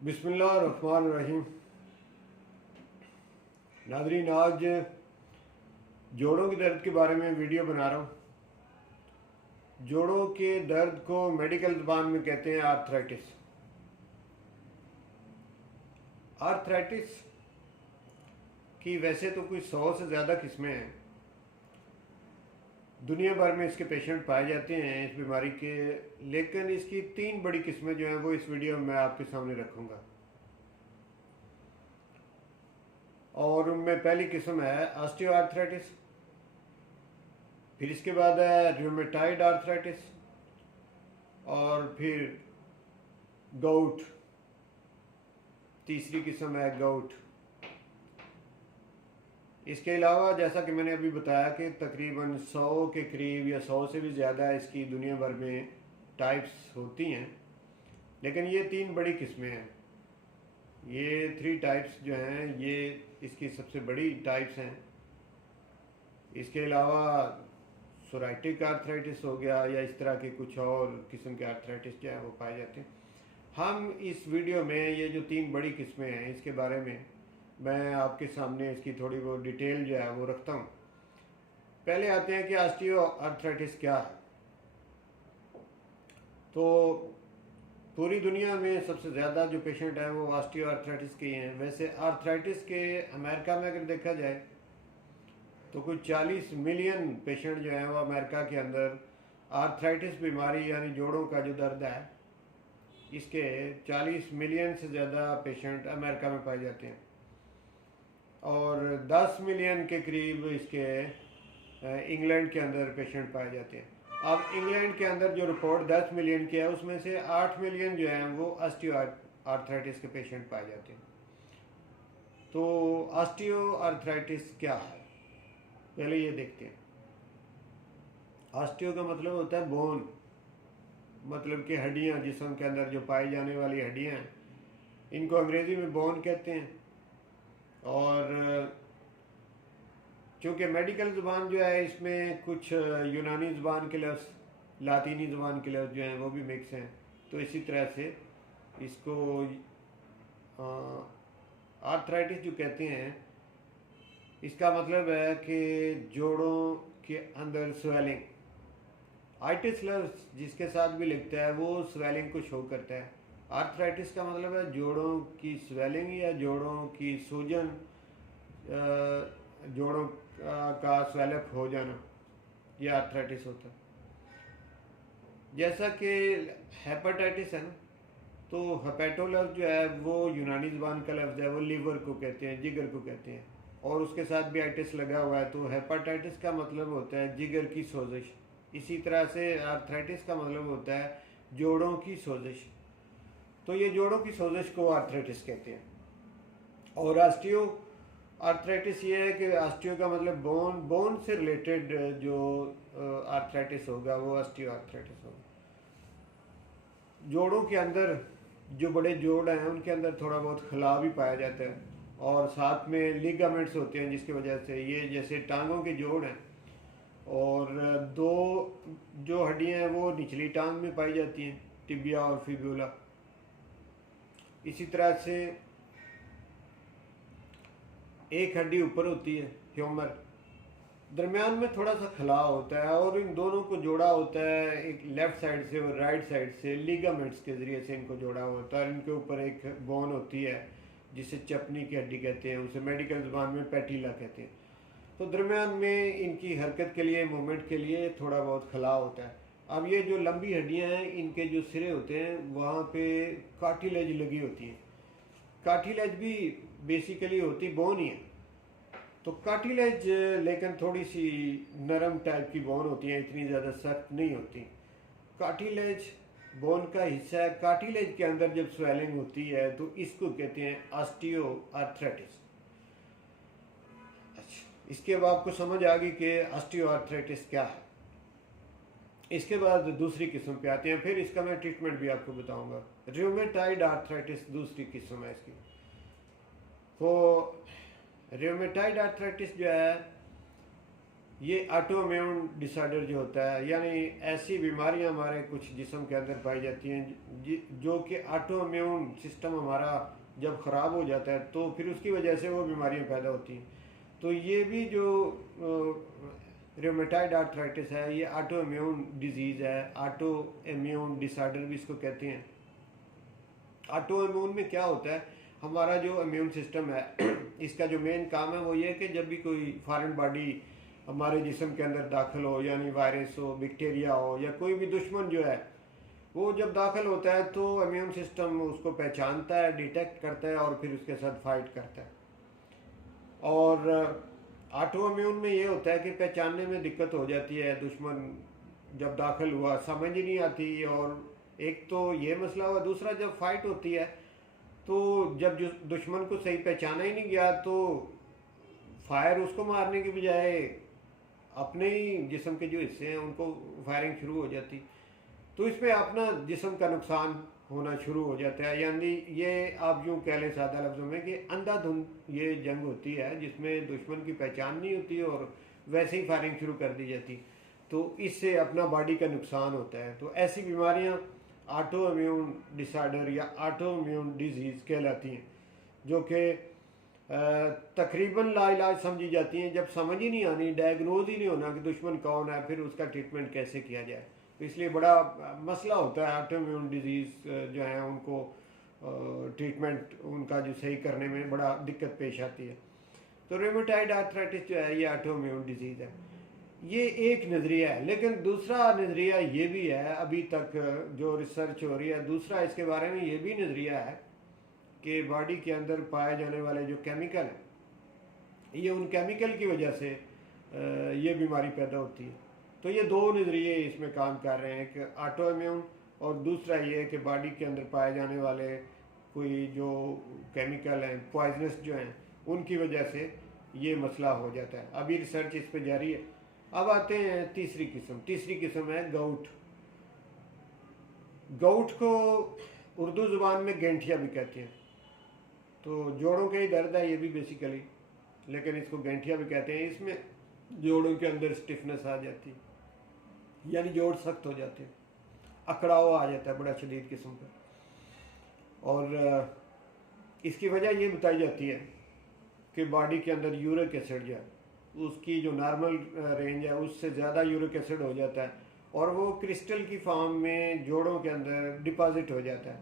बिस्मिल्लाहिर्रहमानिर्रहीम। नाज़रीन, आज जोड़ों के दर्द के बारे में वीडियो बना रहा हूँ। जोड़ों के दर्द को मेडिकल ज़बान में कहते हैं आर्थराइटिस। आर्थराइटिस की वैसे तो कोई 100 से ज़्यादा किस्में हैं। दुनिया भर में इसके पेशेंट पाए जाते हैं इस बीमारी के, लेकिन इसकी 3 बड़ी किस्में जो हैं वो इस वीडियो में मैं आपके सामने रखूँगा। और उनमें पहली किस्म है ऑस्टियोआर्थराइटिस, फिर इसके बाद है रूमेटाइड आर्थराइटिस, और फिर गाउट। तीसरी किस्म है गाउट। इसके अलावा जैसा कि मैंने अभी बताया कि तकरीबन 100 के करीब या 100 से भी ज़्यादा इसकी दुनिया भर में टाइप्स होती हैं, लेकिन ये 3 बड़ी किस्में हैं। ये 3 टाइप्स जो हैं ये इसकी सबसे बड़ी टाइप्स हैं। इसके अलावा सोराइटिक आर्थराइटिस हो गया या इस तरह के कुछ और किस्म के आर्थराइटिस जो है वो पाए जाते हैं। हम इस वीडियो में ये जो 3 बड़ी किस्में हैं इसके बारे में मैं आपके सामने इसकी थोड़ी बहुत डिटेल जो है वो रखता हूँ। पहले आते हैं कि ऑस्टियो आर्थराइटिस क्या है। तो पूरी दुनिया में सबसे ज़्यादा जो पेशेंट हैं वो ऑस्टियो आर्थराइटिस के हैं। वैसे आर्थराइटिस के अमेरिका में अगर देखा जाए तो कुछ 40 मिलियन पेशेंट जो हैं वो अमेरिका के अंदर आर्थराइटिस बीमारी यानी जोड़ों का जो दर्द है इसके 40 मिलियन से ज़्यादा पेशेंट अमेरिका में पाए जाते हैं, और 10 मिलियन के करीब इसके इंग्लैंड के अंदर पेशेंट पाए जाते हैं। अब इंग्लैंड के अंदर जो रिपोर्ट 10 मिलियन की है उसमें से 8 मिलियन जो हैं वो ऑस्टियो आर्थराइटिस के पेशेंट पाए जाते हैं। तो ऑस्टियो आर्थराइटिस क्या है पहले ये देखते हैं। ऑस्टियो का मतलब होता है बोन, मतलब कि हड्डियाँ, जिस्म के अंदर जो पाई जाने वाली हड्डियाँ हैं इनको अंग्रेज़ी में बोन कहते हैं। और चूँकि मेडिकल ज़बान जो है इसमें कुछ यूनानी ज़बान के लफ्ज़, लातीनी ज़बान के लफ्ज़ जो हैं वो भी मिक्स हैं, तो इसी तरह से इसको आर्थराइटिस जो कहते हैं इसका मतलब है कि जोड़ों के अंदर स्वेलिंग। आइटिस लफ्ज़ जिसके साथ भी लिखता है वो स्वेलिंग को शो करता है। आर्थराइटिस का मतलब है जोड़ों की स्वेलिंग या जोड़ों की सूजन, जोड़ों का स्वेलअप हो जाना, यह आर्थराइटिस होता है। जैसा कि हेपेटाइटिस है ना, तो हेपेटो लफ्ज़ जो है वो यूनानी ज़बान का लफ्ज़ है, वो लीवर को कहते हैं, जिगर को कहते हैं, और उसके साथ भी आइटिस लगा हुआ है, तो हेपेटाइटिस का मतलब होता है जिगर की सोजिश। इसी तरह से आर्थराइटिस का मतलब होता है जोड़ों की सोजिश। तो ये जोड़ों की सोजिश को आर्थराइटिस कहते हैं। और ऑस्टियो आर्थराइटिस ये है कि ऑस्टियो का मतलब बोन, बोन से रिलेटेड जो आर्थराइटिस होगा वो ऑस्टियो आर्थराइटिस होगा। जोड़ों के अंदर जो बड़े जोड़ हैं उनके अंदर थोड़ा बहुत खला भी पाया जाता है, और साथ में लिगामेंट्स होते हैं जिसकी वजह से ये, जैसे टांगों के जोड़ हैं, और 2 जो हड्डियां हैं वो निचली टांग में पाई जाती हैं, टिबिया और फिब्यूला। इसी तरह से एक हड्डी ऊपर होती है, ह्यूमर, दरमियान में थोड़ा सा खला होता है, और इन दोनों को जोड़ा होता है एक लेफ़्ट साइड से और राइट साइड से लिगामेंट्स के ज़रिए से इनको जोड़ा होता है। इनके ऊपर एक बोन होती है जिसे चपनी की हड्डी कहते हैं, उसे मेडिकल ज़बान में पैटिला कहते हैं। तो दरमियान में इनकी हरकत के लिए, मूवमेंट के लिए थोड़ा बहुत खला होता है। अब ये जो लंबी हड्डियाँ हैं इनके जो सिरे होते हैं वहाँ पे कार्टिलेज लगी होती है। कार्टिलेज भी बेसिकली होती बोन ही है, तो कार्टिलेज लेकिन थोड़ी सी नरम टाइप की बोन होती है, इतनी ज़्यादा सख्त नहीं होती। कार्टिलेज बोन का हिस्सा है। कार्टिलेज के अंदर जब स्वेलिंग होती है तो इसको कहते हैं ऑस्टियो आर्थराइटिस। अच्छा, इसके अब आपको समझ आ गई कि ऑस्टियो आर्थराइटिस क्या है। इसके बाद दूसरी किस्म पे आते हैं, फिर इसका मैं ट्रीटमेंट भी आपको बताऊंगा। रूमेटाइड आर्थराइटिस दूसरी किस्म है इसकी। तो रूमेटाइड आर्थराइटिस जो है ये ऑटो इम्यून डिसऑर्डर जो होता है, यानी ऐसी बीमारियां हमारे कुछ जिस्म के अंदर पाई जाती हैं जो कि ऑटो इम्यून सिस्टम हमारा जब ख़राब हो जाता है तो फिर उसकी वजह से वो बीमारियां पैदा होती हैं। तो ये भी जो रूमेटाइड आर्थराइटिस है, ये ऑटो इम्यून डिजीज़ है, ऑटो इम्यून डिसऑर्डर भी इसको कहते हैं। ऑटो इम्यून में क्या होता है, हमारा जो इम्यून सिस्टम है इसका जो मेन काम है वो ये है कि जब भी कोई फॉरेन बॉडी हमारे जिस्म के अंदर दाखिल हो, यानी वायरस हो, बैक्टीरिया हो या कोई भी दुश्मन जो है, वो जब दाखिल होता है तो इम्यून सिस्टम उसको पहचानता है, डिटेक्ट करता है और फिर उसके साथ फाइट करता है। और ऑटो इम्यून में ये होता है कि पहचानने में दिक्कत हो जाती है, दुश्मन जब दाखिल हुआ समझ ही नहीं आती। और एक तो ये मसला हुआ, दूसरा जब फाइट होती है तो जब जो दुश्मन को सही पहचाना ही नहीं गया तो फायर उसको मारने की बजाय अपने ही जिस्म के जो हिस्से हैं उनको फायरिंग शुरू हो जाती। तो इसमें अपना जिस्म का नुकसान होना शुरू हो जाता है। यानी ये आप यूँ कह लें सादा लफ्ज़ों में कि अंधाधुंध ये जंग होती है जिसमें दुश्मन की पहचान नहीं होती और वैसे ही फायरिंग शुरू कर दी जाती, तो इससे अपना बॉडी का नुकसान होता है। तो ऐसी बीमारियाँ ऑटो इम्यून डिसऑर्डर या ऑटो इम्यून डिजीज़ कहलाती हैं, जो कि तकरीबन लाइलाज समझी जाती हैं। जब समझ ही नहीं आनी, डायग्नोज ही नहीं होना कि दुश्मन कौन है, फिर उसका ट्रीटमेंट कैसे किया जाए, तो इसलिए बड़ा मसला होता है। ऑटो इम्यून डिजीज़ जो हैं उनको ट्रीटमेंट उनका जो सही करने में बड़ा दिक्कत पेश आती है। तो रूमेटाइड आर्थराइटिस जो है ये ऑटो इम्यून डिजीज़ है। ये एक नज़रिया है, लेकिन दूसरा नज़रिया ये भी है, अभी तक जो रिसर्च हो रही है, दूसरा इसके बारे में ये भी नज़रिया है कि बॉडी के अंदर पाए जाने वाले जो केमिकल हैं, ये उन केमिकल की वजह से ये बीमारी पैदा होती है। तो ये दो नज़रिए इसमें काम कर रहे हैं कि ऑटो इम्यून, और दूसरा ये कि बॉडी के अंदर पाए जाने वाले कोई जो केमिकल हैं, पॉइजनस जो हैं, उनकी वजह से ये मसला हो जाता है। अभी रिसर्च इस पर जारी है। अब आते हैं तीसरी किस्म है गाउट। गाउट को उर्दू ज़ुबान में गेंठिया भी कहते हैं। तो जोड़ों के ही दर्द है ये भी बेसिकली, लेकिन इसको गेंठिया भी कहते हैं। इसमें जोड़ों के अंदर स्टिफनेस आ जाती है, यानी जोड़ सख्त हो जाते हैं, अकड़ाव आ जाता है बड़ा शदीद किस्म का। और इसकी वजह ये बताई जाती है कि बॉडी के अंदर यूरिक एसिड जो है उसकी जो नॉर्मल रेंज है उससे ज़्यादा यूरिक एसिड हो जाता है और वो क्रिस्टल की फॉर्म में जोड़ों के अंदर डिपॉजिट हो जाता है।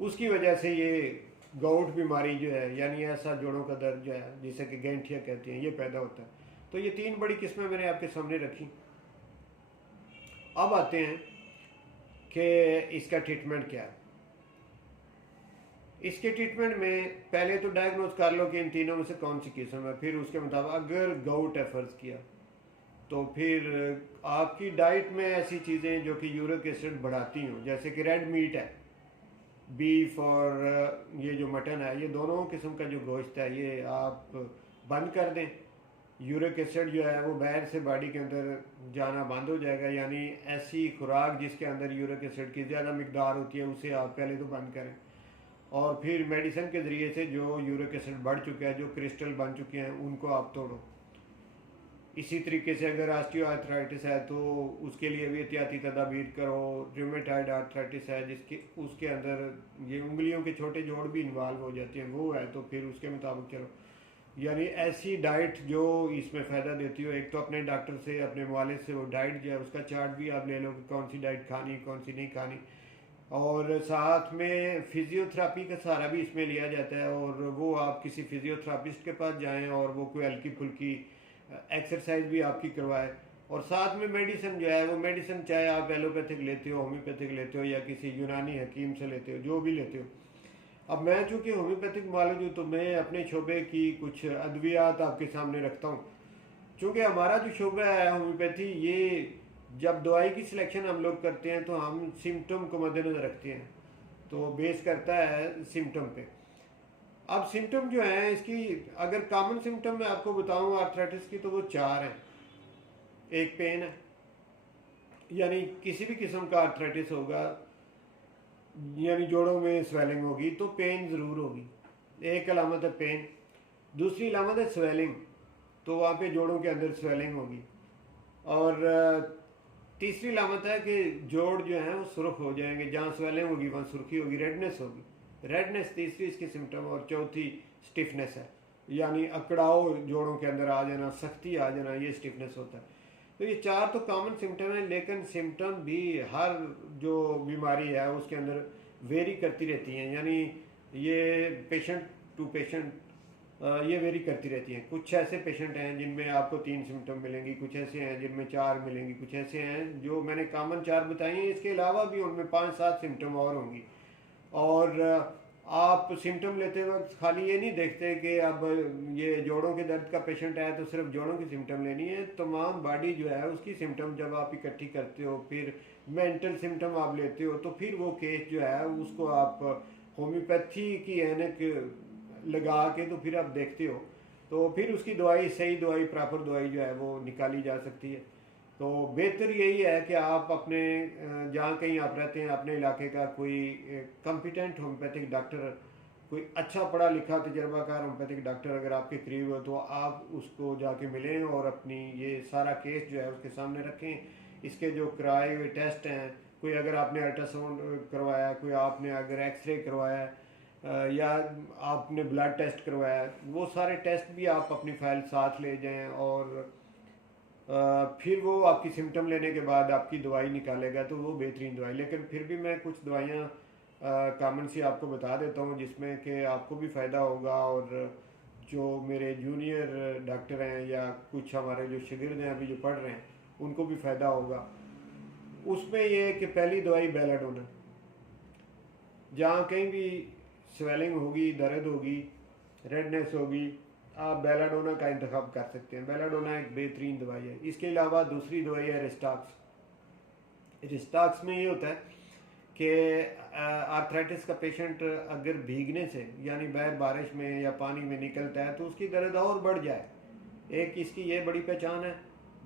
उसकी वजह से ये गाउट बीमारी जो है, यानी ऐसा जोड़ों का दर्द जो है जिसे कि गेंठिया कहते हैं, ये पैदा होता है। तो ये तीन बड़ी किस्में मैंने आपके सामने रखी। अब आते हैं कि इसका ट्रीटमेंट क्या है। इसके ट्रीटमेंट में पहले तो डायग्नोज कर लो कि इन तीनों में से कौन सी किस्म है, फिर उसके मुताबिक अगर गाउट है फ़र्ज़ किया तो फिर आपकी डाइट में ऐसी चीज़ें जो कि यूरिक एसिड बढ़ाती हों, जैसे कि रेड मीट है, बीफ और ये जो मटन है, ये दोनों किस्म का जो गोश्त है ये आप बंद कर दें। यूरिक एसिड जो है वो बाहर से बॉडी के अंदर जाना बंद हो जाएगा। यानी ऐसी खुराक जिसके अंदर यूरिक एसिड की ज़्यादा मिकदार होती है उसे आप पहले तो बंद करें, और फिर मेडिसिन के ज़रिए से जो यूरिक एसिड बढ़ चुका है, जो क्रिस्टल बन चुके हैं, उनको आप तोड़ो। इसी तरीके से अगर ऑस्टियोआर्थराइटिस है तो उसके लिए भी एहतियाती तदाबीर करो। रूमेटाइड आर्थराइटिस है जिसके उसके अंदर ये उंगलियों के छोटे जोड़ भी इन्वॉल्व हो जाते हैं, वो है तो फिर उसके मुताबिक चलो। यानी ऐसी डाइट जो इसमें फ़ायदा देती हो, एक तो अपने डॉक्टर से, अपने वालिद से वो डाइट जो है उसका चार्ट भी आप ले लो कि कौन सी डाइट खानी, कौन सी नहीं खानी। और साथ में फिजियोथेरापी का सहारा भी इसमें लिया जाता है, और वो आप किसी फिजियोथेरापिस्ट के पास जाएं और वो कोई हल्की फुल्की एक्सरसाइज भी आपकी करवाए। और साथ में मेडिसिन जो है वो मेडिसिन चाहे आप एलोपैथिक लेते हो, होम्योपैथिक लेते हो या किसी यूनानी हकीम से लेते हो, जो भी लेते हो। अब मैं चूँकि होम्योपैथिक मालिक हूँ तो मैं अपने शोबे की कुछ अद्वियात आपके सामने रखता हूँ। चूँकि हमारा जो शोबा है होम्योपैथी, ये जब दवाई की सिलेक्शन हम लोग करते हैं तो हम सिम्टम को मद्देनज़र रखते हैं, तो बेस करता है सिम्टम पे। अब सिम्टम जो हैं इसकी, अगर कॉमन सिम्टम मैं आपको बताऊं आर्थराइटिस की तो वो 4 हैं। एक पेन है, यानी किसी भी किस्म का आर्थराइटिस होगा, यानी जोड़ों में स्वेलिंग होगी तो पेन ज़रूर होगी, एक अलामत है पेन। दूसरी अलामत है स्वेलिंग, तो वहाँ पे जोड़ों के अंदर स्वेलिंग होगी। और तीसरी लामत है कि जोड़ जो हैं वो सुर्ख हो जाएंगे, जहाँ स्वेलिंग होगी वहाँ सुर्खी होगी, रेडनेस होगी। रेडनेस तीसरी इसकी सिम्टम। और चौथी स्टिफनेस है, यानी अकड़ाव जोड़ों के अंदर आ जाना, सख्ती आ जाना, ये स्टिफनेस होता है। तो ये चार तो कॉमन सिम्टम हैं, लेकिन सिम्टम भी हर जो बीमारी है उसके अंदर वेरी करती रहती हैं, यानी ये पेशेंट टू पेशेंट ये वेरी करती रहती हैं। कुछ ऐसे पेशेंट हैं जिनमें आपको 3 सिम्टम मिलेंगी, कुछ ऐसे हैं जिनमें 4 मिलेंगी, कुछ ऐसे हैं जो मैंने कॉमन 4 बताई हैं, इसके अलावा भी उनमें 5-7 सिम्टम और होंगी। और आप सिम्टम लेते वक्त खाली ये नहीं देखते कि अब ये जोड़ों के दर्द का पेशेंट है तो सिर्फ जोड़ों की सिम्टम लेनी है। तमाम बॉडी जो है उसकी सिम्टम जब आप इकट्ठी करते हो, फिर मेंटल सिम्टम आप लेते हो, तो फिर वो केस जो है उसको आप होम्योपैथी की ऐनक लगा के तो फिर आप देखते हो, तो फिर उसकी दवाई, सही दवाई, प्रॉपर दवाई जो है वो निकाली जा सकती है। तो बेहतर यही है कि आप अपने जहाँ कहीं आप रहते हैं अपने इलाके का कोई कॉम्पिटेंट होम्योपैथिक डॉक्टर, कोई अच्छा पढ़ा लिखा तजर्बाकार होम्योपैथिक डॉक्टर अगर आपके करीब हो तो आप उसको जाके मिलें और अपनी ये सारा केस जो है उसके सामने रखें। इसके जो कराए हुए टेस्ट हैं, कोई अगर आपने अल्ट्रासाउंड करवाया, कोई आपने अगर एक्सरे करवाया या आपने ब्लड टेस्ट करवाया, वो सारे टेस्ट भी आप अपनी फाइल साथ ले जाएं और फिर वो आपकी सिम्टम लेने के बाद आपकी दवाई निकालेगा तो वो बेहतरीन दवाई। लेकिन फिर भी मैं कुछ दवाइयाँ कॉमन सी आपको बता देता हूँ जिसमें कि आपको भी फ़ायदा होगा और जो मेरे जूनियर डॉक्टर हैं या कुछ हमारे जो शागिर्द हैं अभी जो पढ़ रहे हैं उनको भी फ़ायदा होगा। उसमें ये है कि पहली दवाई बेलाडोना। जहाँ कहीं भी स्वेलिंग होगी, दर्द होगी, रेडनेस होगी, आप बेलाडोना का इंतखाब कर सकते हैं। बेलाडोना एक बेहतरीन दवाई है। इसके अलावा दूसरी दवाई है रिस्टाक्स। रिस्टाक्स में ये होता है कि आर्थराइटिस का पेशेंट अगर भीगने से, यानी बाहर बारिश में या पानी में निकलता है तो उसकी दर्द और बढ़ जाए, एक इसकी ये बड़ी पहचान है।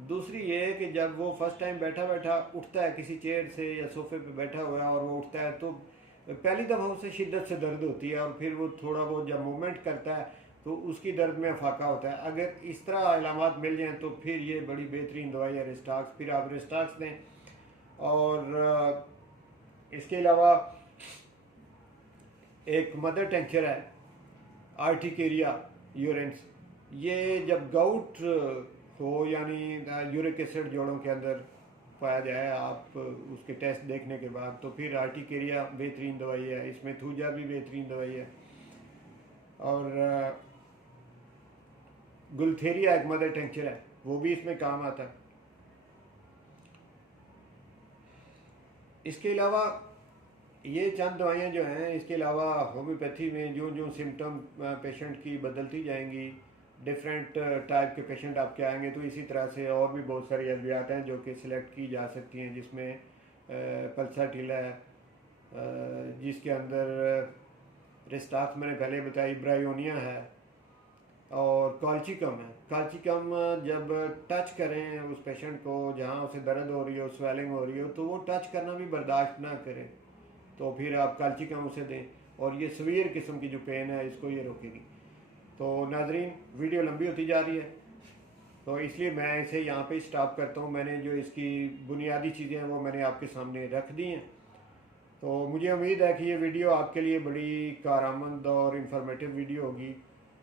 दूसरी ये है कि जब वो फर्स्ट टाइम बैठा बैठा उठता है किसी चेयर से या सोफे पे बैठा हुआ है और वो उठता है तो पहली दफ़ा उसे शिद्दत से दर्द होती है और फिर वो थोड़ा बहुत जब मूवमेंट करता है तो उसकी दर्द में अफाका होता है। अगर इस तरह अलामात मिल जाएँ तो फिर ये बड़ी बेहतरीन दवाई है रिस्टाक्स। फिर आप रिस्टाक्स दें। और इसके अलावा एक मदर टेंचर है आर्टिकेरिया यूरेंस। ये जब गाउट हो, यानी यूरिक एसिड जोड़ों के अंदर पाया जाए आप उसके टेस्ट देखने के बाद, तो फिर आर्टिकेरिया बेहतरीन दवाई है। इसमें थूजा भी बेहतरीन दवाई है। और गुलथेरिया एक मदर टेंचर है, वो भी इसमें काम आता है। इसके अलावा ये चंद दवाइयाँ जो हैं, इसके अलावा होम्योपैथी में जो जो सिम्टम पेशेंट की बदलती जाएंगी, डिफरेंट टाइप के पेशेंट आपके आएंगे, तो इसी तरह से और भी बहुत सारी अद्वियात हैं जो कि सिलेक्ट की जा सकती हैं, जिसमें पल्साटिला है, जिसके अंदर रिस्टाक्स मैंने पहले बताई, ब्रायोनिया है और कॉल्चिकम है। कॉल्चिकम जब टच करें उस पेशेंट को जहाँ उसे दर्द हो रही हो, स्वेलिंग हो रही हो, तो वो टच करना भी बर्दाश्त ना करें तो फिर आप कॉल्चिकम उसे दें और ये सवीर किस्म की जो पेन है इसको ये रोकेगी। तो नाजरीन, वीडियो लंबी होती जा रही है तो इसलिए मैं इसे यहाँ पे स्टॉप करता हूँ। मैंने जो इसकी बुनियादी चीज़ें हैं वो मैंने आपके सामने रख दी हैं। तो मुझे उम्मीद है कि ये वीडियो आपके लिए बड़ी कारआमद और इन्फॉर्मेटिव वीडियो होगी।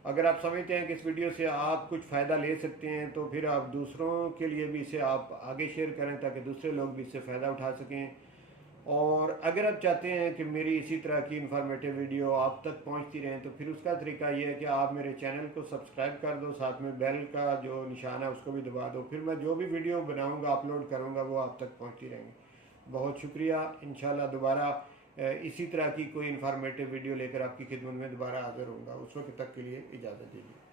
अगर आप समझते हैं कि इस वीडियो से आप कुछ फ़ायदा ले सकते हैं तो फिर आप दूसरों के लिए भी इसे आप आगे शेयर करें ताकि दूसरे लोग भी इससे फ़ायदा उठा सकें। और अगर आप चाहते हैं कि मेरी इसी तरह की इन्फॉर्मेटिव वीडियो आप तक पहुंचती रहें तो फिर उसका तरीका ये है कि आप मेरे चैनल को सब्सक्राइब कर दो, साथ में बेल का जो निशान है उसको भी दबा दो। फिर मैं जो भी वीडियो बनाऊंगा, अपलोड करूंगा, वो आप तक पहुंचती रहेंगी। बहुत शुक्रिया। इंशाल्लाह दोबारा इसी तरह की कोई इन्फॉर्मेटिव वीडियो लेकर आपकी खिदमत में दोबारा हाज़िर होऊंगा। उस वक्त तक के लिए इजाज़त दीजिए।